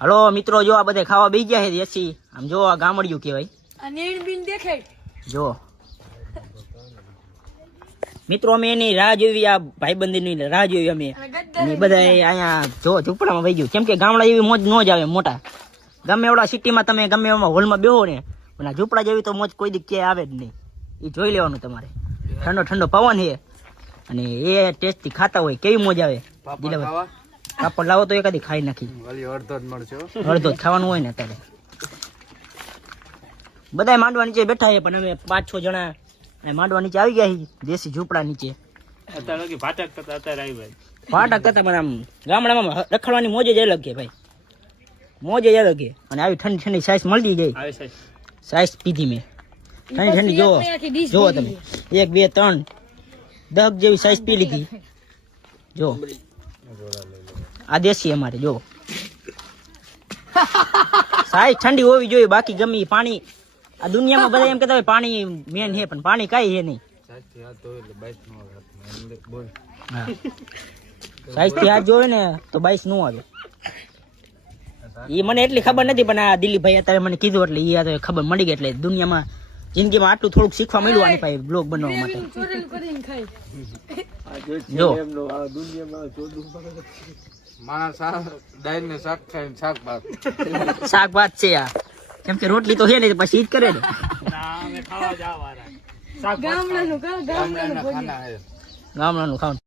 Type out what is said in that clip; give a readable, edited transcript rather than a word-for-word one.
Hello મિત્રો, જો આ બધા ખાવા બેસી ગયા છે દેશી. આમ જો આ ગામડિયું કહેવાય. જો મિત્રો અમે એની રાહ જોઈ, આ ભાઈબંધીની રાહ જોઈ અમે. બધા અહીંયા જો ઝૂંપડામાં વહી ગયું, કેમ કે ગામડા જેવી મોજ ન જ આવે મોટા. ગમે એવડા સિટીમાં તમે ગમે એમાં હોલમાં બેહો ને, પણ આ ઝૂંપડા જેવી તો મોજ કોઈ દી ક્યાંય આવે જ નહીં. એ જોઈ લેવાનું તમારે. ઠંડો ઠંડો પવન છે અને એ ટેસ્ટથી ખાતા હોય કેવી મોજ આવે. પાપડ લાવો તો એકાદી ખાઈ નાખી. અડધો જ ખાવાનું હોય ને અત્યારે. બધા માંડવા નીચે બેઠા છે, પણ અમે 5-6 જણા માંડવા નીચે આવી ગયા છીએ, દેશી ઝૂંપડા નીચે. ભાટક થતા પણ આમ ગામડામાં રખડવાની મોજ જ અલગ છે ભાઈ, મોજ જ અલગ છે. અને આવી ઠંડી ઠંડી સાઈઝ મળી જાય. સાઈઝ પીધી મેં ઠંડી ઠંડી. જોવો તમે 1 2 3 10 જેવી સાઈઝ પી લીધી. જો આ દેશી અમારે. જો સાઈઝ ઠંડી હોવી જોઈએ, બાકી ગમે પાણી. આ દુનિયામાં બધા એમ કહેતા હોય પાણી મેન છે, પણ પાણી કાંઈ છે નહીં. સાઈઝ થી હાથ જોવે ને તો 22 નો આવે. એ મને એટલી ખબર નથી, પણ આ દિલીપભાઈ અત્યારે મને કીધું એટલે એ આ ખબર મળી ગઈ. એટલે દુનિયામાં જિંદગીમાં આટલું થોડુંક શીખવા મળ્યું આની પાસે બ્લોગ બનાવવા માટે. જો શાક ભાત છે આ, કેમ કે રોટલી તો છે ને પછી ઈ જ કરે ને. ગામડાનું ખાવાનું.